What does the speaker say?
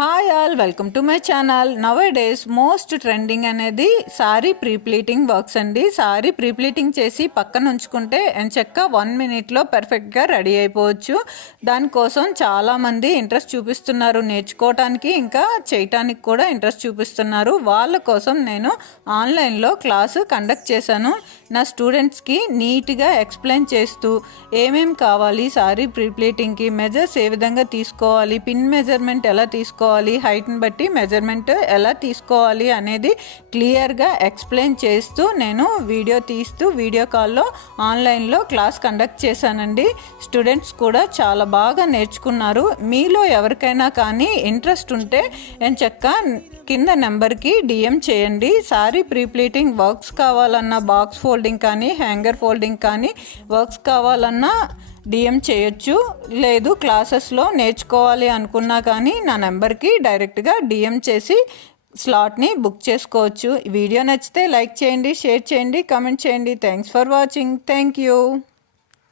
Hi all, welcome to my channel. Nowadays most trending అనేది sari prepleating works అండి. Sari prepleating చేసి పక్కన ఉంచుకుంటే ఎంచక్క 1 minute పర్ఫెక్ట్గా రెడీ అయిపోవచ్చు. దానికోసం చాలామంది ఇంట్రెస్ట్ చూపిస్తున్నారు నేర్చుకోవటానికి, ఇంకా చేయటానికి కూడా ఇంట్రెస్ట్ చూపిస్తున్నారు. వాళ్ళ కోసం నేను ఆన్లైన్లో క్లాసు కండక్ట్ చేశాను. నా స్టూడెంట్స్కి నీట్గా ఎక్స్ప్లెయిన్ చేస్తూ ఏమేమి కావాలి, సారీ ప్రీప్లీటింగ్కి మెజర్స్ ఏ విధంగా తీసుకోవాలి, పిన్ మెజర్మెంట్ ఎలా తీసుకోవాలి, హైట్ని బట్టి మెజర్మెంట్ ఎలా తీసుకోవాలి అనేది క్లియర్గా ఎక్స్ప్లెయిన్ చేస్తూ నేను వీడియో తీస్తూ వీడియో కాల్లో ఆన్లైన్లో క్లాస్ కండక్ట్ చేశానండి. స్టూడెంట్స్ కూడా చాలా బాగా నేర్చుకున్నారు. మీలో ఎవరికైనా కానీ ఇంట్రెస్ట్ ఉంటే ఎంచక్కా కింద నెంబర్కి డిఎం చేయండి. సారీ ప్రీప్లీటింగ్ వర్క్స్ కావాలన్నా, బాక్స్ ఫోల్డింగ్ కానీ, హ్యాంగర్ ఫోల్డింగ్ కానీ వర్క్స్ కావాలన్నా డిఎం చేయొచ్చు. లేదు క్లాసెస్లో నేర్చుకోవాలి అనుకున్నా కానీ నా నెంబర్కి డైరెక్ట్గా డిఎం చేసి స్లాట్ని బుక్ చేసుకోవచ్చు. వీడియో నచ్చితే లైక్ చేయండి, షేర్ చేయండి, కామెంట్ చేయండి. Thanks for watching. Thank you.